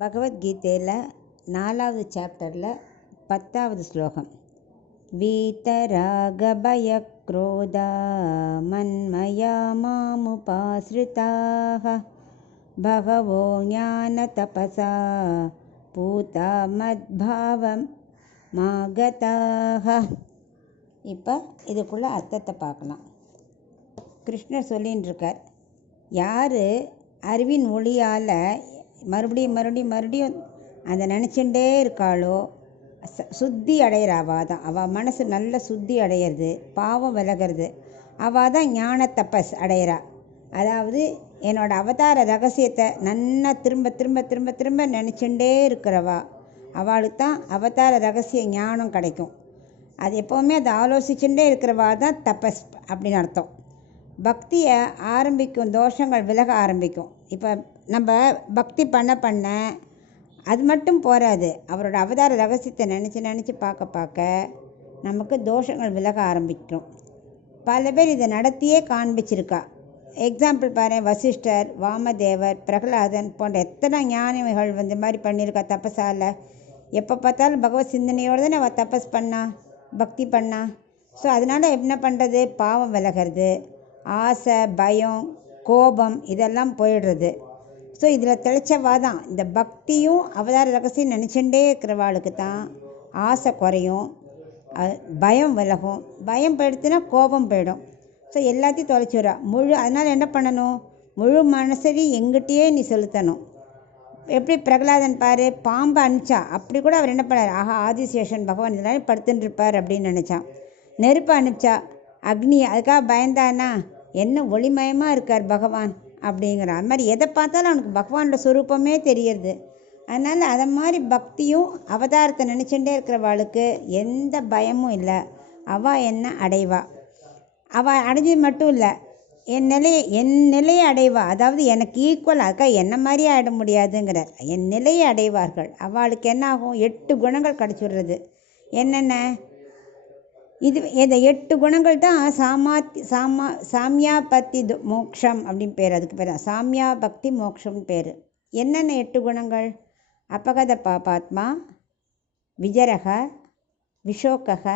பகவத்கீதையில் 4வது சாப்டரில் 10வது ஸ்லோகம். வீதராகபயக்ரோதா மன்மயா மாமுபாஸ்ரிதாக பகவோ ஞானதபசா பூதா மத்பாவம் மாகதாக. இப்போ இதுக்குள்ளே அர்த்தத்தை பார்க்கலாம். கிருஷ்ணர் சொல்லின்னு இருக்கார், யார் அறிவின் ஒளியால் மறுபடியும் அதை நினச்சிட்டே இருக்காளோ சுத்தி அடையிறாவா தான். அவள் மனசு நல்ல சுத்தி அடையிறது, பாவம் விலகிறது. அவள் தான் ஞான தபஸ் அடையிறா. அதாவது என்னோடய அவதார ரகசியத்தை நன்னா திரும்ப திரும்ப திரும்ப திரும்ப நினச்சிட்டே இருக்கிறவா, அவளுக்கு தான் அவதார ரகசிய ஞானம் கிடைக்கும். அது எப்போவுமே அதை ஆலோசிச்சுட்டே இருக்கிறவா தான் தபஸ் அப்படின்னு அர்த்தம். பக்தியை ஆரம்பிக்கும் தோஷங்கள் விலக ஆரம்பிக்கும். இப்போ நம்ம பக்தி பண்ண அது மட்டும் போகாது, அவரோட அவதார ரகசியத்தை நினச்சி பார்க்க நமக்கு தோஷங்கள் விலக ஆரம்பிக்கும். பல பேர் இதை நடத்தியே காண்பிச்சிருக்கா. எக்ஸாம்பிள் பாரு, வசிஷ்டர், வாமதேவர், பிரகலாதன் போன்ற எத்தனை ஞானிகள் இந்த மாதிரி பண்ணியிருக்கா தபஸால். எப்போ பார்த்தாலும் பகவத் சிந்தனையோடு தானே அவள் தபஸ் பண்ணா, பக்தி பண்ணா. ஸோ அதனால் என்ன பண்ணுறது, பாவம் விலகிறது, ஆசை, பயம், கோபம் இதெல்லாம் போயிடுறது. ஸோ இதில் தெளிச்சவா தான். இந்த பக்தியும் அவதார ரகசியம் நினச்சிட்டே இருக்கிறவாளுக்கு தான் ஆசை குறையும், பயம் விலகும். பயம் போயிடுத்துன்னா கோபம் போயிடும். ஸோ எல்லாத்தையும் தொலைச்சிடுறா அதனால் என்ன பண்ணணும், முழு மனசையும் எங்கிட்டயே நீ செலுத்தணும். எப்படி பிரகலாதன் பாரு, பாம்பை அனுப்பிச்சா, அப்படி கூட அவர் என்ன பண்ணார், ஆஹா ஆதிசேஷன் பகவான் இதனால படுத்துட்டு இருப்பார் அப்படின்னு நினச்சான். நெருப்பை அனுப்பிச்சா, அக்னி, அதுக்காக பயந்தானா, என்ன ஒளிமயமாக இருக்கார் பகவான் அப்படிங்கிற. அது மாதிரி எதை பார்த்தாலும் அவனுக்கு பகவானோட சுரூபமே தெரியறது. அதனால் அதை மாதிரி பக்தியும் அவதாரத்தை நினச்சிட்டே இருக்கிறவாளுக்கு எந்த பயமும் இல்லை. அவள் என்ன அடைவா, அவள் அடைஞ்சது மட்டும் இல்லை, என் நிலையை அடைவா. அதாவது எனக்கு ஈக்குவல், அதுக்காக என்ன மாதிரியே ஆகிட முடியாதுங்கிறார். என் நிலையை அடைவார்கள். அவளுக்கு என்ன ஆகும், 8 குணங்கள் கிடச்சிடுறது. என்னென்ன, இந்த 8 குணங்கள் தான் சாமியா பக்தி மோக்ஷம் அப்படின்னு பேர். அதுக்கு பேர் தான் சாமியா பக்தி மோக்ஷம்னு பேர். என்னென்ன 8 குணங்கள், அபகத பாபாத்மா, விஜரக, விஷோகக,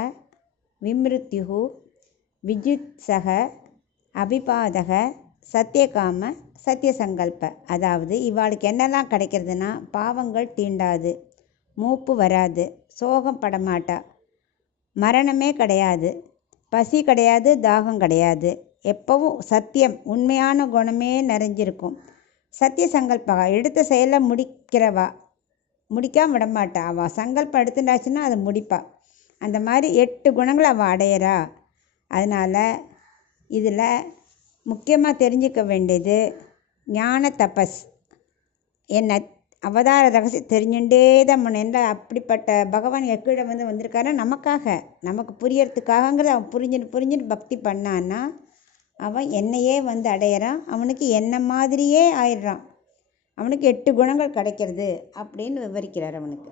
விமிருத்யு, விஜுத்சக, அபிபாதக, சத்தியகாம, சத்தியசங்கல்ப. அதாவது இவாளுக்கு என்னெல்லாம் கிடைக்கிறதுனா, பாவங்கள் தீண்டாது, மூப்பு வராது, சோகம் படமாட்டா, மரணமே கிடையாது, பசி கிடையாது, தாகம் கிடையாது, எப்பவும் சத்தியம் உண்மையான குணமே நிறைஞ்சிருக்கும். சத்திய சங்கல்பா, எடுத்த செயலை முடிக்காம விடமாட்டா. அவள் சங்கல்பம் எடுத்துட்டாச்சுன்னா அதை முடிப்பா. அந்த மாதிரி 8 குணங்களை அவள் அடையிறா. அதனால் இதில் முக்கியமாக தெரிஞ்சுக்க வேண்டியது ஞான தபஸ். என்ன அவதார ரகசியம் தெரிஞ்சுட்டே தான் பண்ண. அப்படிப்பட்ட பகவான் எக்கீழே வந்திருக்காரு நமக்காக, நமக்கு புரியறதுக்காகங்கிறது அவன் புரிஞ்சுட்டு பக்தி பண்ணான்னா அவன் என்னையே அடையிறான். அவனுக்கு என்ன மாதிரியே ஆயிடுறான். அவனுக்கு 8 குணங்கள் கிடைக்கிறது அப்படின்னு விவரிக்கிறார் அவனுக்கு.